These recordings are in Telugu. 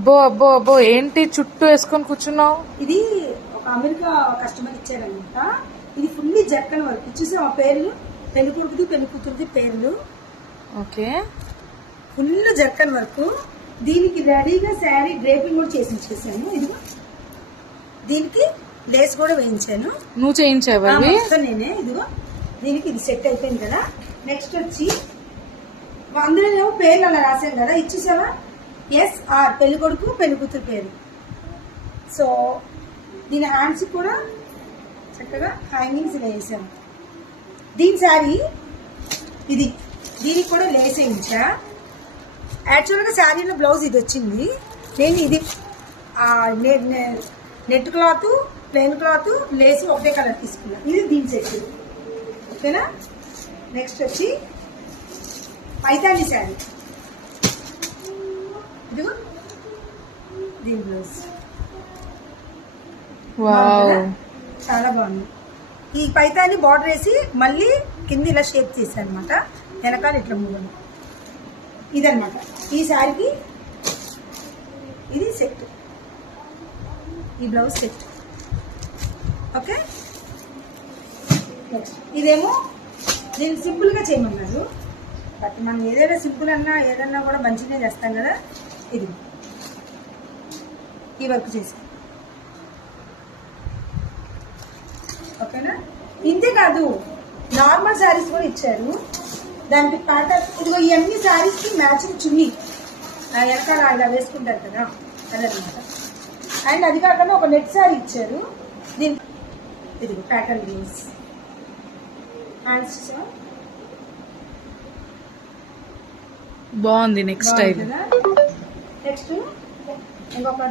అబ్బో అబ్బో అబ్బో ఏంటి చుట్టూ వేసుకొని కూర్చున్నావు? ఇది ఒక అమెరికా కస్టమర్ ఇచ్చారనమాట. ఇది ఫుల్లీ జర్కన్ వర్క్. చూసాం ఆ పేర్లు, పెళ్లి కొడుకుది పెళ్లి కూతురుది పేర్లు. Okay, full zircon work. దీనికి రెడీగా శారీ డ్రేపింగ్ కూడా చేసి ఇచ్చేసాను. ఇదిగో దీనికి లేస్ కూడా వేయించాను. నువ్వు చేయించావా? నేనే. ఇదిగో దీనికి ఇది సెట్ అయిపోయింది కదా. నెక్స్ట్ వచ్చి అందులో పేర్లు అలా రాసాను కదా, ఇచ్చేసావా? SR పెళ్లి కొడుకు పెళ్లి కూతురు పేరు. సో దీని హ్యాండ్స్ కూడా చక్కగా హ్యాంగింగ్స్ వేసాను. దీని శారీ ఇది, దీనికి కూడా లేస్ వేయించా. యాక్చువల్గా శారీలో బ్లౌజ్ ఇది వచ్చింది. నేను ఇది net cloth, plain cloth, lace ఒకటే కలర్ తీసుకున్నాను. ఇది దీని సెట్. ఓకేనా? నెక్స్ట్ వచ్చి పైతాని శారీ. ఇదిగో దీని బ్లౌజ్. చాలా బాగుంది. ఈ పైతాని బార్డర్ వేసి మళ్ళీ కింద ఇలా షేప్ చేశాను అనమాట. వెనకాల ఇట్లా మూడు. ఇదనమాట ఈ శారీకి ఇది సెట్. ఈ బ్లౌజ్ సెట్. ఓకే, నెక్స్ట్ ఇదేమో నేను సింపుల్ గా చేయమన్నారు. బట్ మనం ఏదైనా సింపుల్ అన్నా ఏదన్నా కూడా మంచిగా చేస్తాం కదా. ఇది ఈ వర్క్ చేసాం. ఓకేనా? ఇంతే కాదు, నార్మల్ శారీస్ కూడా ఇచ్చారు. దానికి ప్యాటర్న్ ఇదిగో ఇవన్నీ శారీస్ కి మ్యాచింగ్ చున్నీ వెనకాల ఇలా వేసుకుంటారు కదా, అదనమాట. అండ్ అది కాకుండా ఒక నెట్ శారీ ఇచ్చారు. దీని ఇదిగో ప్యాటర్న్ గ్రీన్స్ హ్యాండ్స్ బాగుంది. Next style. నెక్స్ట్ ఇంకొక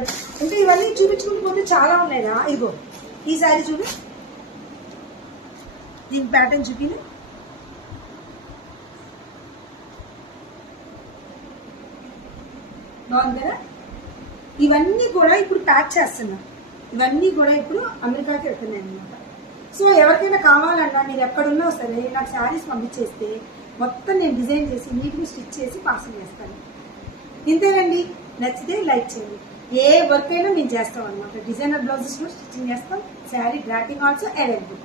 అంటే ఇవన్నీ చూపించుకుంటూ పోతే చాలా ఉన్నాయిగా. ఇదిగో ఈ శారీ చూడు, దీని ప్యాటర్న్ చూపిన. బాగుంది కదా. ఇవన్నీ కూడా ఇప్పుడు ప్యాక్ చేస్తున్నా. ఇవన్నీ కూడా ఇప్పుడు అమెరికాకి వెళ్తున్నాయి అనమాట. సో ఎవరికైనా కావాలన్నా మీరు ఎక్కడున్నా సరే నాకు శారీస్ పంపించేస్తే మొత్తం నేను డిజైన్ చేసి నీట్గా స్టిచ్ చేసి పార్సల్ చేస్తాను. ఇంతేనండి. నచ్చితే లైక్ చేయండి. ఏ వర్క్ అయినా మేము చేస్తాం అనమాట. డిజైనర్ బ్లౌజెస్ కూడా స్టిచ్చింగ్ చేస్తాం. Sari dropping also available.